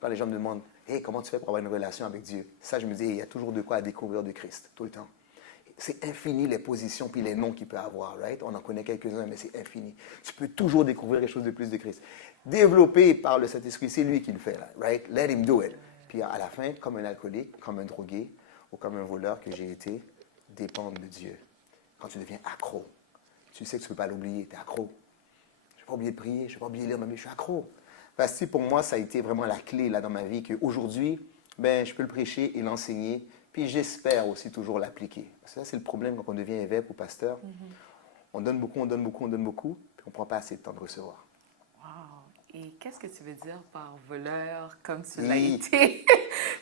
Quand les gens me demandent, hey, comment tu fais pour avoir une relation avec Dieu? Ça, je me dis, il y a toujours de quoi à découvrir de Christ, tout le temps. C'est infini les positions puis les noms qu'il peut avoir, right? On en connaît quelques-uns, mais c'est infini. Tu peux toujours découvrir quelque chose de plus de Christ. Développé par le Saint-Esprit, c'est lui qui le fait, là, right? Let him do it. Puis à la fin, comme un alcoolique, comme un drogué ou comme un voleur que j'ai été, dépendre de Dieu. Quand tu deviens accro, tu sais que tu ne peux pas l'oublier, tu es accro. Je n'ai pas oublié de prier, je n'ai pas oublié de lire ma Bible, je suis accro. Parce que pour moi, ça a été vraiment la clé là, dans ma vie, qu'aujourd'hui, ben, je peux le prêcher et l'enseigner, puis j'espère aussi toujours l'appliquer. Parce que ça, c'est le problème quand on devient évêque ou pasteur. On donne beaucoup, on donne beaucoup, on donne beaucoup, puis on ne prend pas assez de temps de recevoir. Wow. Et qu'est-ce que tu veux dire par voleur comme tu l'as Oui. été?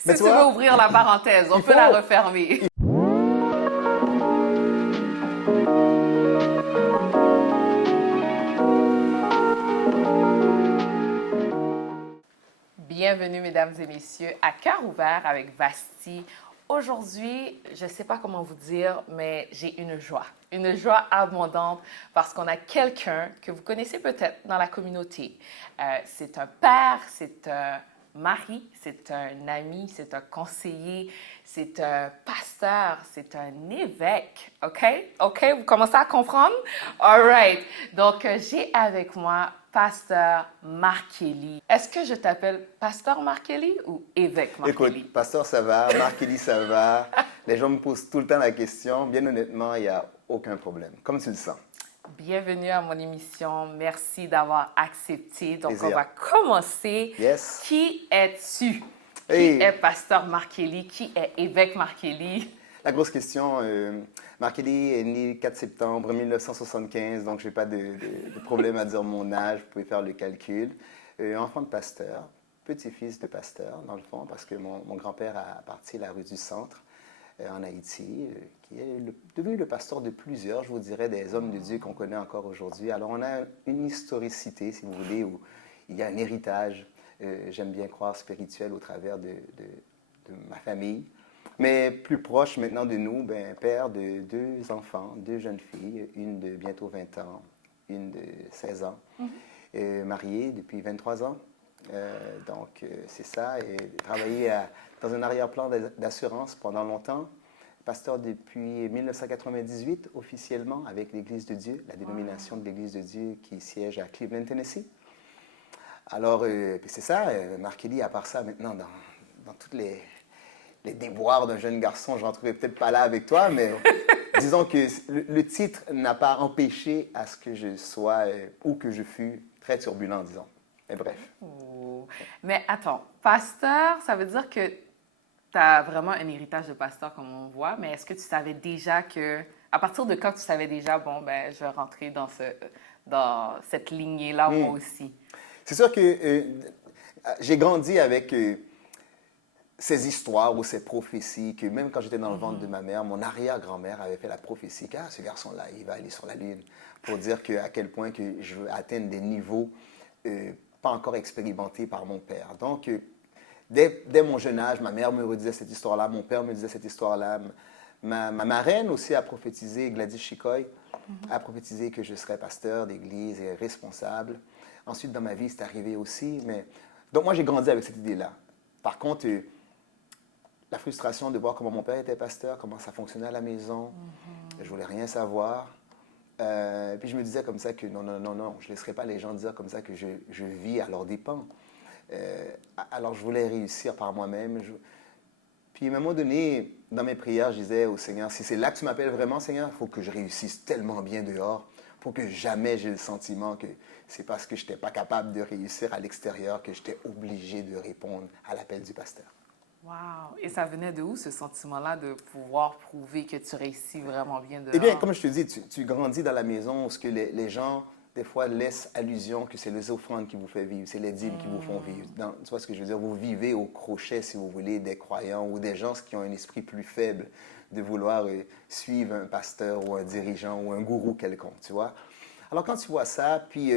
Si Mais tu veux ouvrir la parenthèse, on peut la refermer. Bienvenue, mesdames et messieurs, à Cœur ouvert avec Vasti. Aujourd'hui, je ne sais pas comment vous dire, mais j'ai une joie abondante parce qu'on a quelqu'un que vous connaissez peut-être dans la communauté. C'est un père, c'est un mari, c'est un ami, c'est un conseiller, c'est un pasteur, c'est un évêque. OK? OK? Vous commencez à comprendre? All right. Donc, j'ai avec moi Pasteur Mark-Kelly. Est-ce que je t'appelle Pasteur Mark-Kelly ou évêque Mark-Kelly? Écoute, pasteur, ça va, Mark-Kelly, ça va. Les gens me posent tout le temps la question. Bien honnêtement, il n'y a aucun problème, comme tu le sens. Bienvenue à mon émission. Merci d'avoir accepté. Donc, Plaisir. on va commencer. Yes. Qui es-tu? Qui Hey. est Pasteur Mark-Kelly? Qui est évêque Mark-Kelly? La grosse question, Mark-Kelly est né le 4 septembre 1975, donc je n'ai pas de problème à dire mon âge, vous pouvez faire le calcul. Enfant de pasteur, petit-fils de pasteur, dans le fond, parce que mon grand-père a parti la rue du Centre en Haïti, qui est devenu le pasteur de plusieurs, je vous dirais, des hommes de Dieu qu'on connaît encore aujourd'hui. Alors on a une historicité, si vous voulez, où il y a un héritage, j'aime bien croire, spirituel au travers de ma famille. Mais plus proche maintenant de nous, ben, père de deux enfants, deux jeunes filles, une de bientôt 20 ans, une de 16 ans, mariée depuis 23 ans. C'est ça, et travaillé dans un arrière-plan d'assurance pendant longtemps. Pasteur depuis 1998 officiellement avec l'Église de Dieu, la dénomination de l'Église de Dieu qui siège à Cleveland, Tennessee. Alors, c'est ça, Mark-Kelly, à part ça maintenant, dans toutes les déboires d'un jeune garçon, je ne rentrerai peut-être pas là avec toi, mais disons que le titre n'a pas empêché à ce que je sois ou que je fus très turbulent, disons. Mais bref. Oh. Mais attends, pasteur, ça veut dire que tu as vraiment un héritage de pasteur comme on voit, mais est-ce que tu savais déjà que, à partir de quand tu savais déjà, bon, ben, je vais rentrer dans cette lignée-là moi aussi? C'est sûr que j'ai grandi avec ces histoires ou ces prophéties que même quand j'étais dans le ventre de ma mère, mon arrière-grand-mère avait fait la prophétie que ce garçon-là, il va aller sur la Lune, pour dire à quel point que je veux atteindre des niveaux pas encore expérimentés par mon père. Donc, dès mon jeune âge, ma mère me redisait cette histoire-là, mon père me disait cette histoire-là. Ma marraine aussi a prophétisé, Gladys Chicoy, a prophétisé que je serais pasteur d'église et responsable. Ensuite, dans ma vie, c'est arrivé aussi. Donc, moi, j'ai grandi avec cette idée-là. Par contre, la frustration de voir comment mon père était pasteur, comment ça fonctionnait à la maison, je voulais rien savoir. Puis je me disais comme ça que non, je ne laisserai pas les gens dire comme ça que je vis à leurs dépens. Alors, je voulais réussir par moi-même. Puis, à un moment donné, dans mes prières, je disais au Seigneur, si c'est là que tu m'appelles vraiment, Seigneur, il faut que je réussisse tellement bien dehors pour que jamais j'ai le sentiment que c'est parce que je n'étais pas capable de réussir à l'extérieur que j'étais obligé de répondre à l'appel du pasteur. Wow! Et ça venait de où, ce sentiment-là de pouvoir prouver que tu réussis vraiment bien dehors? Eh bien, comme je te dis, tu grandis dans la maison où ce que les gens, des fois, laissent allusion que c'est les offrandes qui vous font vivre, c'est les dîmes qui vous font vivre. Tu vois ce que je veux dire? Vous vivez au crochet, si vous voulez, des croyants ou des gens qui ont un esprit plus faible de vouloir suivre un pasteur ou un dirigeant ou un gourou quelconque, tu vois? Alors, quand tu vois ça, puis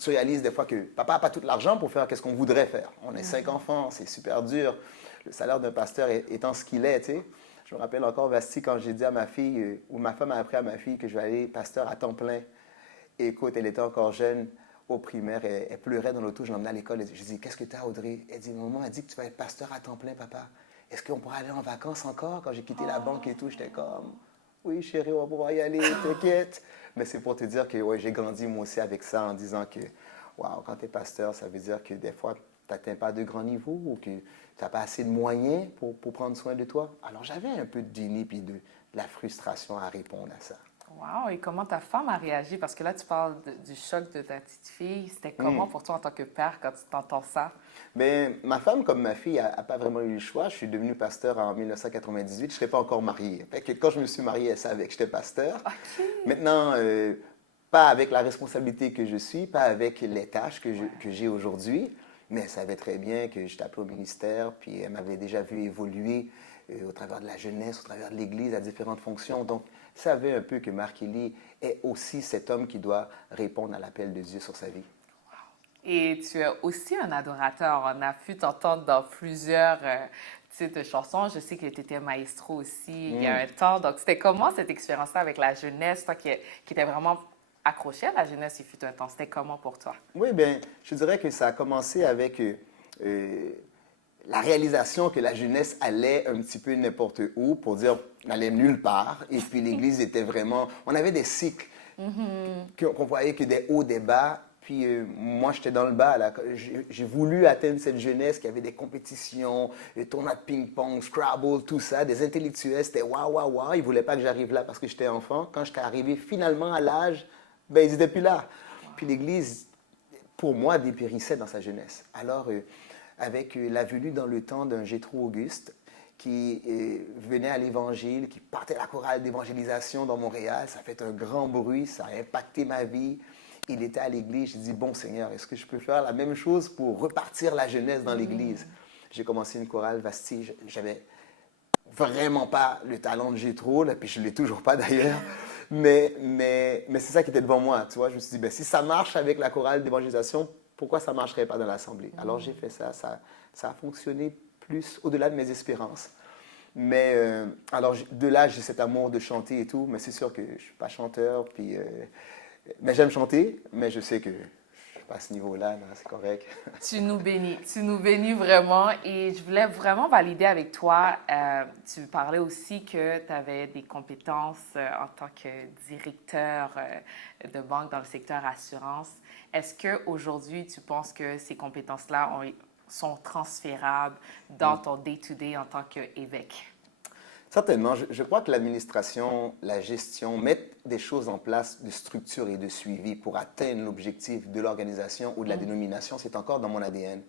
tu réalises des fois que papa n'a pas tout l'argent pour faire ce qu'on voudrait faire. On est 5 enfants, c'est super dur. Le salaire d'un pasteur étant ce qu'il est, tu sais. Je me rappelle encore, Vasti, quand j'ai dit à ma fille, ou ma femme a appris à ma fille que je vais aller pasteur à temps plein. Et écoute, elle était encore jeune. au primaire, elle pleurait dans l'auto, je l'emmenais à l'école. Je dis, qu'est-ce que tu as, Audrey? Elle dit, maman a dit que tu vas être pasteur à temps plein, papa. Est-ce qu'on pourra aller en vacances encore? Quand j'ai quitté la banque et tout, j'étais comme, oui, chérie, on va pouvoir y aller, t'inquiète. Mais c'est pour te dire que ouais, j'ai grandi moi aussi avec ça en disant que, wow, quand tu es pasteur, ça veut dire que des fois, tu n'atteins pas de grands niveaux ou que tu n'as pas assez de moyens pour prendre soin de toi. Alors j'avais un peu de déni puis de la frustration à répondre à ça. Wow! Et comment ta femme a réagi? Parce que là, tu parles du choc de ta petite fille. C'était comment pour toi en tant que père quand tu t'entends ça? Mais ma femme, comme ma fille, n'a pas vraiment eu le choix. Je suis devenu pasteur en 1998. Je ne serais pas encore marié. Fait que quand je me suis marié, elle savait que j'étais pasteur. OK. Maintenant, pas avec la responsabilité que je suis, pas avec les tâches que j'ai aujourd'hui, mais elle savait très bien que j'étais appelé au ministère, puis elle m'avait déjà vu évoluer au travers de la jeunesse, au travers de l'Église, à différentes fonctions. Donc, elle savait un peu que Marc Élie est aussi cet homme qui doit répondre à l'appel de Dieu sur sa vie. Et tu es aussi un adorateur. On a pu t'entendre dans plusieurs titres de chansons. Je sais que tu étais maestro aussi il y a un temps. Donc, c'était comment cette expérience-là avec la jeunesse, toi qui étais vraiment accroché à la jeunesse il fut un temps? C'était comment pour toi? Oui, bien, je dirais que ça a commencé avec la réalisation que la jeunesse allait un petit peu n'importe où, pour dire, n'allait nulle part. Et puis l'Église était vraiment... On avait des cycles qu'on voyait que des hauts, des bas. Puis moi, j'étais dans le bas. Là. J'ai voulu atteindre cette jeunesse qui avait des compétitions, des tournois de ping-pong, Scrabble, tout ça. Des intellectuels, c'était waouh, waouh, waouh. Ils ne voulaient pas que j'arrive là parce que j'étais enfant. Quand j'étais arrivé finalement à l'âge, ben, ils n'étaient plus là. Puis l'Église, pour moi, dépérissait dans sa jeunesse. Alors, avec la venue dans le temps d'un Jétro Auguste, qui venait à l'Évangile, qui partait à la chorale d'évangélisation dans Montréal, ça a fait un grand bruit, ça a impacté ma vie. Il était à l'église, j'ai dit, bon Seigneur, est-ce que je peux faire la même chose pour repartir la jeunesse dans l'église? J'ai commencé une chorale Vasti, j'avais vraiment pas le talent de Jétro, puis je ne l'ai toujours pas d'ailleurs, mais c'est ça qui était devant moi, tu vois. Je me suis dit, ben, si ça marche avec la chorale d'évangélisation, pourquoi ça ne marcherait pas dans l'assemblée? Alors j'ai fait ça, ça a fonctionné plus au-delà de mes espérances. Mais alors de là, j'ai cet amour de chanter et tout, mais c'est sûr que je ne suis pas chanteur, puis, mais j'aime chanter, mais je sais que je ne suis pas à ce niveau-là, c'est correct. Tu nous bénis vraiment et je voulais vraiment valider avec toi. Tu parlais aussi que tu avais des compétences en tant que directeur de banque dans le secteur assurance. Est-ce qu'aujourd'hui, tu penses que ces compétences-là sont transférables dans ton day-to-day en tant qu'évêque? Certainement. Je crois que l'administration, la gestion mettent des choses en place de structure et de suivi pour atteindre l'objectif de l'organisation ou de la dénomination. C'est encore dans mon ADN.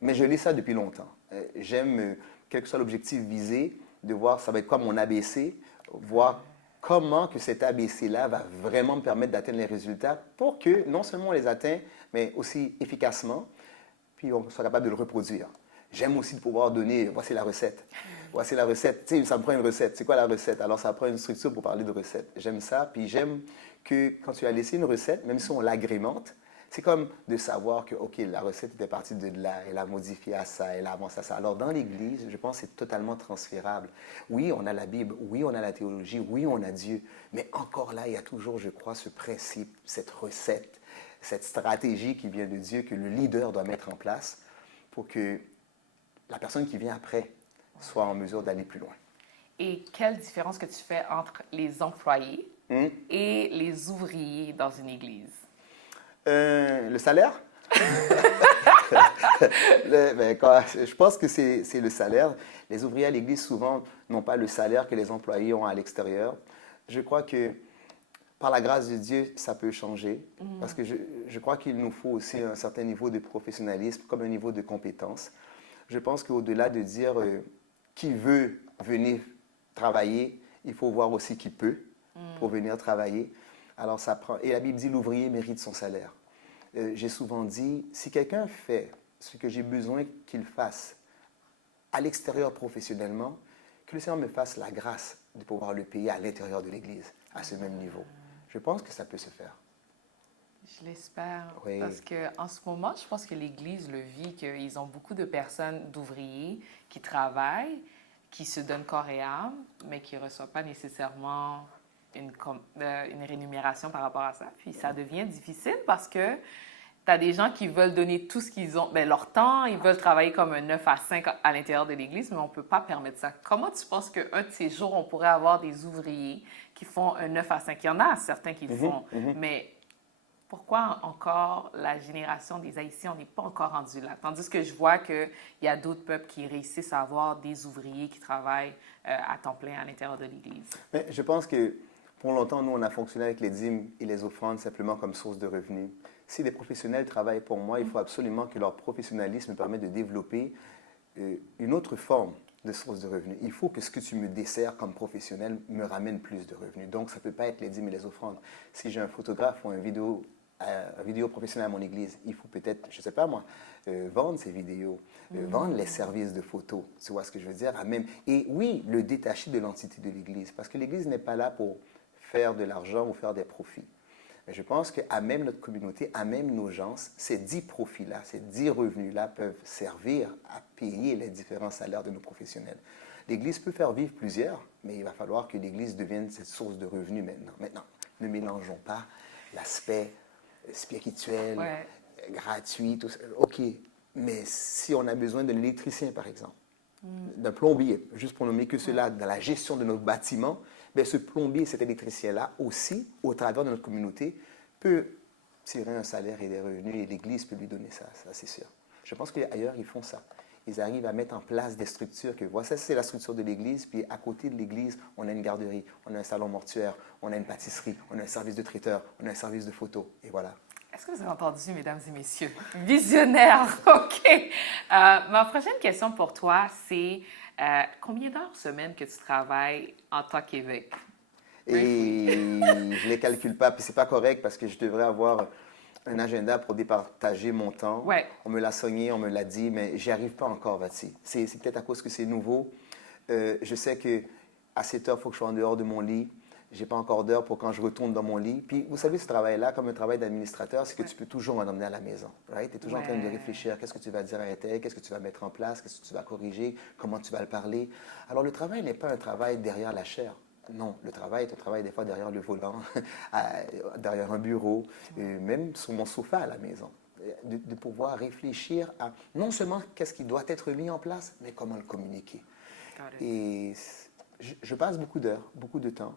Mais je lis ça depuis longtemps. J'aime, quel que soit l'objectif visé, de voir ça va être quoi mon ABC, voir comment que cet ABC-là va vraiment me permettre d'atteindre les résultats pour que non seulement on les atteigne, mais aussi efficacement, puis on soit capable de le reproduire. J'aime aussi de pouvoir donner, voici la recette. Voici la recette. Tu sais, ça me prend une recette. C'est quoi la recette? Alors, ça prend une structure pour parler de recette. J'aime ça. Puis j'aime que quand tu as laissé une recette, même si on l'agrémente, c'est comme de savoir que, OK, la recette était partie de là, elle a modifié à ça, elle a avancé à ça. Alors, dans l'Église, je pense que c'est totalement transférable. Oui, on a la Bible, oui, on a la théologie, oui, on a Dieu, mais encore là, il y a toujours, je crois, ce principe, cette recette, cette stratégie qui vient de Dieu que le leader doit mettre en place pour que la personne qui vient après soit en mesure d'aller plus loin. Et quelle différence que tu fais entre les employés et les ouvriers dans une église? Le salaire? Je pense que c'est le salaire. Les ouvriers à l'église, souvent, n'ont pas le salaire que les employés ont à l'extérieur. Je crois que par la grâce de Dieu, ça peut changer. Parce que je crois qu'il nous faut aussi un certain niveau de professionnalisme, comme un niveau de compétence. Je pense qu'au-delà de dire qui veut venir travailler, il faut voir aussi qui peut pour venir travailler. Alors ça prend. Et la Bible dit l'ouvrier mérite son salaire. J'ai souvent dit, si quelqu'un fait ce que j'ai besoin qu'il fasse à l'extérieur professionnellement, que le Seigneur me fasse la grâce de pouvoir le payer à l'intérieur de l'Église, à ce même niveau. Je pense que ça peut se faire. Je l'espère. Oui. Parce qu'en ce moment, je pense que l'Église le vit, qu'ils ont beaucoup de personnes, d'ouvriers, qui travaillent, qui se donnent corps et âme, mais qui ne reçoivent pas nécessairement une rémunération par rapport à ça. Puis ça devient difficile parce que tu as des gens qui veulent donner tout ce qu'ils ont, bien, leur temps, ils veulent travailler comme un 9 à 5 à l'intérieur de l'Église, mais on ne peut pas permettre ça. Comment tu penses qu'un de ces jours, on pourrait avoir des ouvriers qui font un 9 à 5? Il y en a certains qui le font, mais pourquoi encore la génération des Haïtiens, on n'est pas encore rendu là? Tandis que je vois qu'il y a d'autres peuples qui réussissent à avoir des ouvriers qui travaillent à temps plein à l'intérieur de l'Église. Mais je pense que pour longtemps, nous, on a fonctionné avec les dîmes et les offrandes simplement comme source de revenus. Si les professionnels travaillent pour moi, il faut absolument que leur professionnalisme me permette de développer une autre forme de source de revenus. Il faut que ce que tu me desserres comme professionnel me ramène plus de revenus. Donc, ça ne peut pas être les dîmes et les offrandes. Si j'ai un photographe ou un vidéo professionnel à mon église, il faut peut-être, je ne sais pas moi, vendre ces vidéos, vendre les services de photos. Tu vois ce que je veux dire? Et oui, le détacher de l'entité de l'église, parce que l'église n'est pas là pour faire de l'argent ou faire des profits. Mais je pense qu'à même notre communauté, à même nos gens, ces 10 profits-là, ces 10 revenus-là peuvent servir à payer les différents salaires de nos professionnels. L'Église peut faire vivre plusieurs, mais il va falloir que l'Église devienne cette source de revenus maintenant. Maintenant, ne mélangeons pas l'aspect spirituel, gratuit, tout ça. OK, mais si on a besoin d'un électricien, par exemple, d'un plombier, juste pour nommer que cela, dans la gestion de nos bâtiments, bien, ce plombier, cet électricien-là aussi, au travers de notre communauté, peut tirer un salaire et des revenus et l'Église peut lui donner ça c'est sûr. Je pense qu'ailleurs, ils font ça. Ils arrivent à mettre en place des structures que, voilà, ça c'est la structure de l'Église, puis à côté de l'Église, on a une garderie, on a un salon mortuaire, on a une pâtisserie, on a un service de traiteur, on a un service de photo, et voilà. Est-ce que vous avez entendu, mesdames et messieurs? Visionnaire, OK. Ma prochaine question pour toi, c'est combien d'heures semaine que tu travailles en tant qu'évêque? Et je ne les calcule pas, puis c'est pas correct parce que je devrais avoir un agenda pour départager mon temps. Ouais. On me l'a sogné, on me l'a dit, mais j'y arrive pas encore, Vatsy. C'est peut-être à cause que c'est nouveau. Je sais qu'à 7 heures, il faut que je sois en dehors de mon lit. Je n'ai pas encore d'heure pour quand je retourne dans mon lit. Puis, vous savez, ce travail-là, comme un travail d'administrateur, c'est que tu peux toujours en emmener à la maison. Right? Tu es toujours en train de réfléchir. Qu'est-ce que tu vas dire à un tel? Qu'est-ce que tu vas mettre en place? Qu'est-ce que tu vas corriger? Comment tu vas le parler? Alors, le travail n'est pas un travail derrière la chair. Non, le travail est un travail des fois derrière le volant, derrière un bureau, même sur mon sofa à la maison. De pouvoir réfléchir à non seulement qu'est-ce qui doit être mis en place, mais comment le communiquer. Et je passe beaucoup d'heures, beaucoup de temps.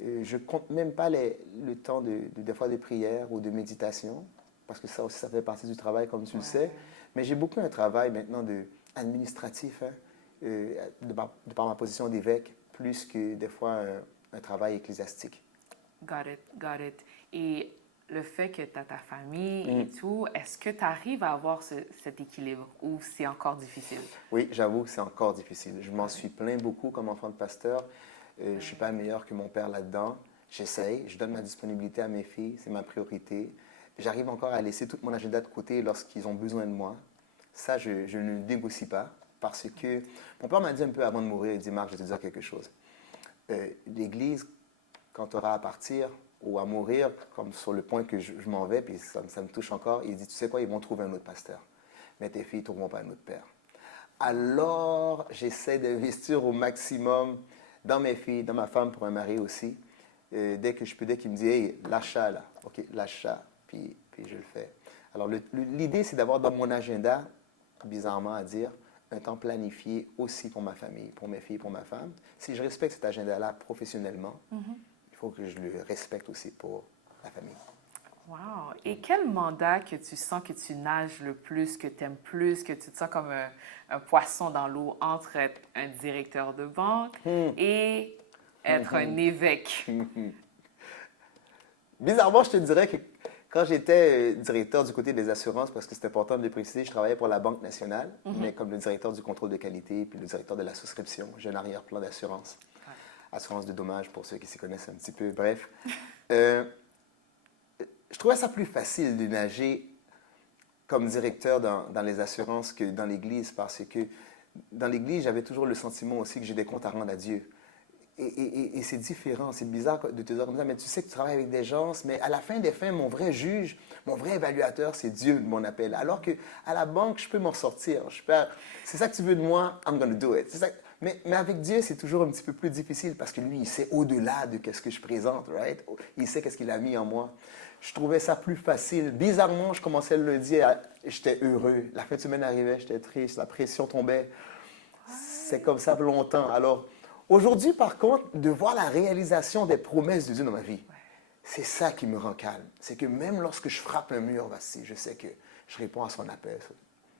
Je ne compte même pas le temps des fois de prière ou de méditation, parce que ça aussi, ça fait partie du travail, comme tu le sais. Mais j'ai beaucoup un travail maintenant administratif, de par ma position d'évêque, plus que des fois un travail ecclésiastique. Got it. Et le fait que tu as ta famille et tout, est-ce que tu arrives à avoir cet équilibre ou c'est encore difficile? Oui, j'avoue que c'est encore difficile. Je m'en suis plaint beaucoup comme enfant de pasteur. Je ne suis pas meilleur que mon père là-dedans. J'essaye, je donne ma disponibilité à mes filles, c'est ma priorité. J'arrive encore à laisser tout mon agenda de côté lorsqu'ils ont besoin de moi. Ça, je ne le négocie pas parce que mon père m'a dit un peu avant de mourir, il dit « Marc, je vais te dire quelque chose. L'Église, quand tu auras à partir ou à mourir, comme sur le point que je m'en vais, puis ça me touche encore, il dit « Tu sais quoi, ils vont trouver un autre pasteur. Mais tes filles ne trouveront pas un autre père. » Alors, j'essaie d'investir au maximum dans mes filles, dans ma femme pour un mari aussi. Dès que je peux, dès qu'il me dit « Hey, lâche ça, là. OK, lâche ça. » Puis je le fais. Alors, l'idée, c'est d'avoir dans mon agenda, bizarrement à dire, un temps planifié aussi pour ma famille, pour mes filles, pour ma femme. Si je respecte cet agenda-là professionnellement, il faut que je le respecte aussi pour la famille. Wow! Et quel mandat que tu sens que tu nages le plus, que tu aimes plus, que tu te sens comme un poisson dans l'eau entre être un directeur de banque et être un évêque? Bizarrement, je te dirais que quand j'étais directeur du côté des assurances, parce que c'est important de le préciser, je travaillais pour la Banque nationale, mais comme le directeur du contrôle de qualité puis le directeur de la souscription. J'ai un arrière-plan d'assurance. Assurance de dommages pour ceux qui s'y connaissent un petit peu. Bref. Je trouvais ça plus facile de nager comme directeur dans les assurances que dans l'Église, parce que dans l'Église, j'avais toujours le sentiment aussi que j'ai des comptes à rendre à Dieu. Et c'est différent, c'est bizarre de te dire comme ça, mais tu sais que tu travailles avec des gens, mais à la fin des fins, mon vrai juge, mon vrai évaluateur, c'est Dieu de mon appel. Alors qu'à la banque, je peux m'en sortir. C'est ça que tu veux de moi, I'm going to do it. Mais avec Dieu, c'est toujours un petit peu plus difficile parce que lui, il sait au-delà de ce que je présente, right? Il sait qu'est-ce qu'il a mis en moi. Je trouvais ça plus facile. Bizarrement, je commençais le lundi, j'étais heureux. La fin de semaine arrivait, j'étais triste, la pression tombait. C'est comme ça longtemps. Alors, aujourd'hui, par contre, de voir la réalisation des promesses de Dieu dans ma vie, c'est ça qui me rend calme. C'est que même lorsque je frappe un mur, voici, je sais que je réponds à son appel.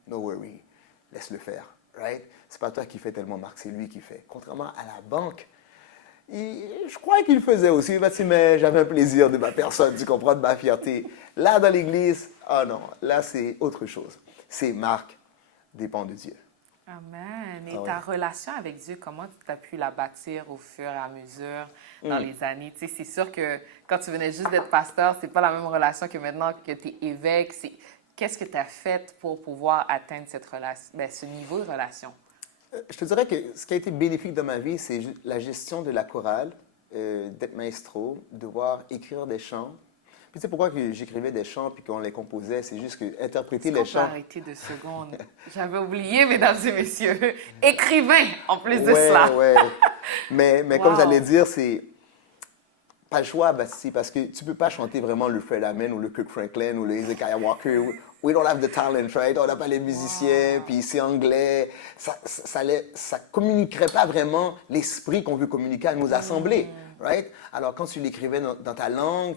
No worry, laisse-le faire. Right? C'est pas toi qui fais tellement, Marc, c'est lui qui fait. Contrairement à la banque, je crois qu'il faisait aussi, mais j'avais un plaisir de ma personne, tu comprends, de ma fierté. Là, dans l'Église, ah non, là, c'est autre chose. C'est Marc dépend de Dieu. Amen. Et ta relation avec Dieu, comment tu as pu la bâtir au fur et à mesure dans les années? Tu sais, c'est sûr que quand tu venais juste d'être pasteur, c'est pas la même relation que maintenant que tu es évêque. Qu'est-ce que tu as fait pour pouvoir atteindre cette relation, ce niveau de relation? Je te dirais que ce qui a été bénéfique dans ma vie, c'est la gestion de la chorale, d'être maestro, de devoir écrire des chants. Puis tu sais pourquoi que j'écrivais des chants puis qu'on les composait, c'est juste que interpréter les chants. On peut arrêter 2 secondes. J'avais oublié, mesdames et messieurs, écrivain en plus de Ouais, cela. ouais. Mais comme j'allais dire, c'est pas le choix, parce que tu peux pas chanter vraiment le Fred Amen ou le Kirk Franklin ou le Hezekiah Walker. We don't have the talent, right? On n'a pas les musiciens, puis c'est anglais. Ça communiquerait pas vraiment l'esprit qu'on veut communiquer à nos assemblées, right? Alors quand tu l'écrivais dans ta langue,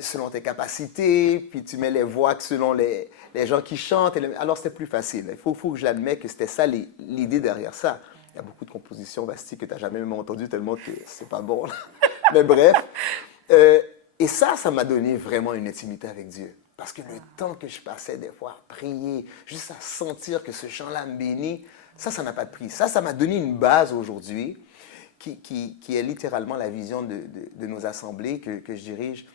selon tes capacités, puis tu mets les voix selon les gens qui chantent. Alors, c'était plus facile. Il faut que je l'admette que c'était ça l'idée derrière ça. Il y a beaucoup de compositions, Basti, que tu n'as jamais même entendues tellement que c'est pas bon. Mais bref. Et ça m'a donné vraiment une intimité avec Dieu. Parce que le temps que je passais des fois à prier, juste à sentir que ce chant-là me bénit, ça n'a pas de prix. Ça m'a donné une base aujourd'hui qui est littéralement la vision de nos assemblées que je dirige.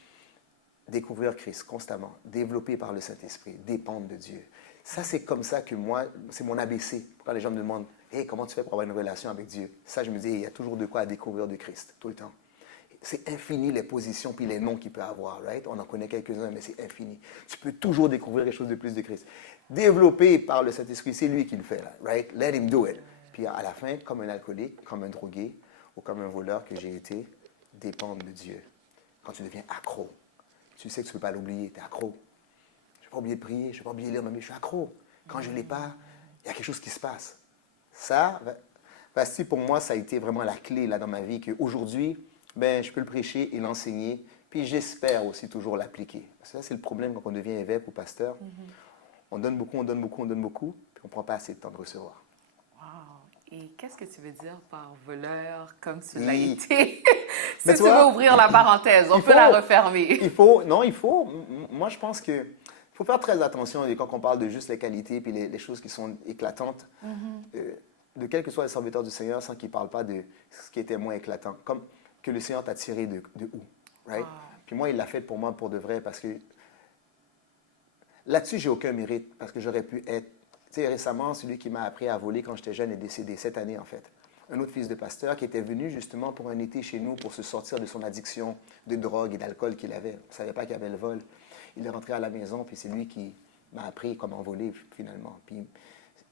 Découvrir Christ constamment, développé par le Saint-Esprit, dépendre de Dieu. Ça, c'est comme ça que moi, c'est mon ABC. Quand les gens me demandent, « Hey, comment tu fais pour avoir une relation avec Dieu? » Ça, je me dis, il y a toujours de quoi à découvrir de Christ, tout le temps. C'est infini les positions puis les noms qu'il peut avoir, right? On en connaît quelques-uns, mais c'est infini. Tu peux toujours découvrir quelque chose de plus de Christ. Développé par le Saint-Esprit, c'est lui qui le fait, là, right? Let him do it. Puis à la fin, comme un alcoolique, comme un drogué ou comme un voleur que j'ai été, dépendre de Dieu. Quand tu deviens accro, tu sais que tu ne peux pas l'oublier, tu es accro. Je ne vais pas oublier de prier, je ne vais pas oublier de lire ma Bible, je suis accro. Quand je ne l'ai pas, il y a quelque chose qui se passe. Ça, Basti, pour moi, ça a été vraiment la clé là, dans ma vie, qu'aujourd'hui, je peux le prêcher et l'enseigner, puis j'espère aussi toujours l'appliquer. Ça, c'est le problème quand on devient évêque ou pasteur. On donne beaucoup, on donne beaucoup, on donne beaucoup, puis on ne prend pas assez de temps de recevoir. Wow! Et qu'est-ce que tu veux dire par voleur comme tu l'as été? Si tu vois, veux ouvrir la parenthèse, on peut la refermer. Il faut. Moi, je pense qu'il faut faire très attention quand on parle de juste les qualités puis les choses qui sont éclatantes, de quel que soit le serviteur du Seigneur, sans qu'il ne parle pas de ce qui était moins éclatant. Comme que le Seigneur t'a tiré de où, right? Wow. Puis moi, il l'a fait pour moi pour de vrai, parce que là-dessus, j'ai aucun mérite, parce que j'aurais pu être... Tu sais, récemment, celui qui m'a appris à voler quand j'étais jeune est décédé cette année, en fait. Un autre fils de pasteur qui était venu justement pour un été chez nous pour se sortir de son addiction de drogue et d'alcool qu'il avait. On ne savait pas qu'il y avait le vol. Il est rentré à la maison, puis c'est lui qui m'a appris comment voler, finalement. Puis,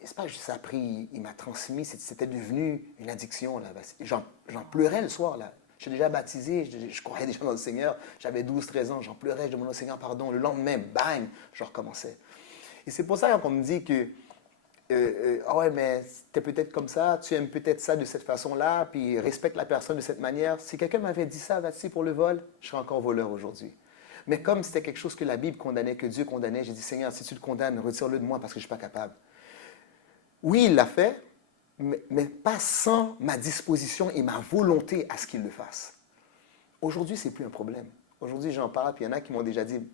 c'est pas juste appris, il m'a transmis, c'était devenu une addiction, là. J'en pleurais le soir, là. Je suis déjà baptisé, je croyais déjà dans le Seigneur. J'avais 12-13 ans, j'en pleurais, je demandais au Seigneur pardon. Le lendemain, bang, je recommençais. Et c'est pour ça qu'on me dit que ah ouais, mais t'es peut-être comme ça, tu aimes peut-être ça de cette façon-là, puis respecte la personne de cette manière. Si quelqu'un m'avait dit ça, Vatsy, pour le vol, je serais encore voleur aujourd'hui. Mais comme c'était quelque chose que la Bible condamnait, que Dieu condamnait, j'ai dit, Seigneur, si tu le condamnes, retire-le de moi parce que je ne suis pas capable. Oui, il l'a fait, mais pas sans ma disposition et ma volonté à ce qu'il le fasse. Aujourd'hui, ce n'est plus un problème. Aujourd'hui, j'en parle, puis il y en a qui m'ont déjà dit,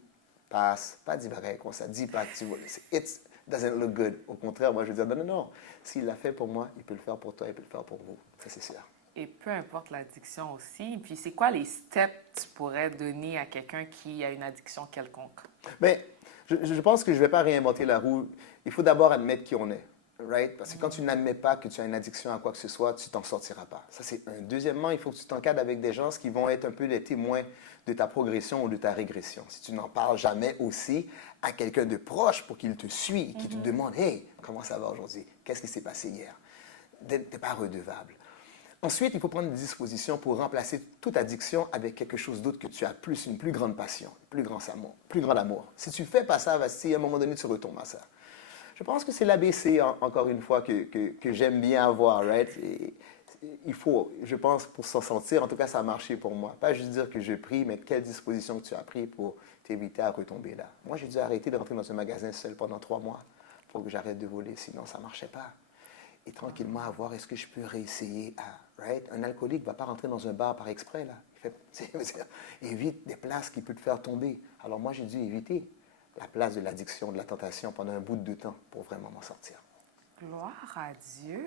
passe, pas dit pareil, comme ça, dis pas que tu vois. It doesn't look good. Au contraire, moi, je veux dire, non. S'il l'a fait pour moi, il peut le faire pour toi, il peut le faire pour vous. Ça, c'est sûr. Et peu importe l'addiction aussi. Puis, c'est quoi les steps que tu pourrais donner à quelqu'un qui a une addiction quelconque? Bien, je pense que je ne vais pas réinventer la roue. Il faut d'abord admettre qui on est. Right? Parce que quand tu n'admets pas que tu as une addiction à quoi que ce soit, tu t'en sortiras pas. Ça, c'est un. Deuxièmement, il faut que tu t'encadres avec des gens qui vont être un peu les témoins de ta progression ou de ta régression. Si tu n'en parles jamais aussi à quelqu'un de proche pour qu'il te suive, qui te demande « Hey, comment ça va aujourd'hui? Qu'est-ce qui s'est passé hier? » t'es pas redevable. Ensuite, il faut prendre des dispositions pour remplacer toute addiction avec quelque chose d'autre que tu as plus, une plus grande passion, plus grand amour. Si tu fais pas ça, Bastille, à un moment donné, tu retombes à ça. Je pense que c'est l'ABC, encore une fois, que j'aime bien avoir, right? Et il faut, je pense, pour s'en sortir, en tout cas, ça a marché pour moi. Pas juste dire que je prie, mais quelle disposition que tu as pris pour t'éviter à retomber là. Moi, j'ai dû arrêter de rentrer dans un magasin seul pendant 3 mois pour que j'arrête de voler, sinon ça ne marchait pas. Et tranquillement, à voir, est-ce que je peux réessayer à, right? Un alcoolique ne va pas rentrer dans un bar par exprès, là. Évite des places qui peuvent te faire tomber. Alors moi, j'ai dû éviter la place de l'addiction, de la tentation pendant un bout de temps pour vraiment m'en sortir. Gloire à Dieu.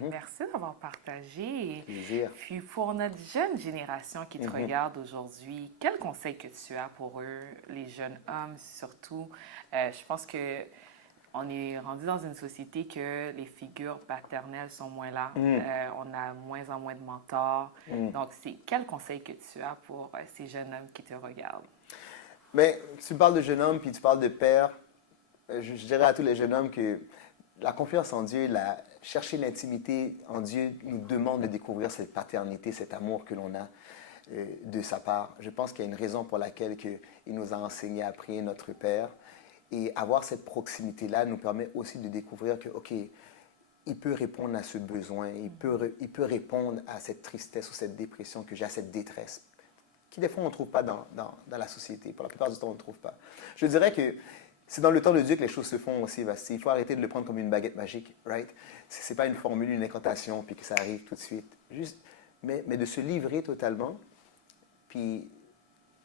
Merci d'avoir partagé. Plaisir. Puis pour notre jeune génération qui te regarde aujourd'hui, quel conseil que tu as pour eux, les jeunes hommes surtout? Je pense que on est rendu dans une société que les figures paternelles sont moins là. On a moins en moins de mentors. Donc, quel conseil que tu as pour ces jeunes hommes qui te regardent? Bien, tu parles de jeune homme, puis tu parles de père. Je dirais à tous les jeunes hommes que la confiance en Dieu, chercher l'intimité en Dieu nous demande de découvrir cette paternité, cet amour que l'on a de sa part. Je pense qu'il y a une raison pour laquelle il nous a enseigné à prier notre Père. Et avoir cette proximité-là nous permet aussi de découvrir que, OK, il peut répondre à ce besoin, il peut répondre à cette tristesse ou cette dépression que j'ai, à cette détresse, qui des fois on ne trouve pas dans la société. Pour la plupart du temps, on ne trouve pas. Je dirais que c'est dans le temps de Dieu que les choses se font aussi, Bastille. Il faut arrêter de le prendre comme une baguette magique, right? Ce n'est pas une formule, une incantation, puis que ça arrive tout de suite. Mais de se livrer totalement, puis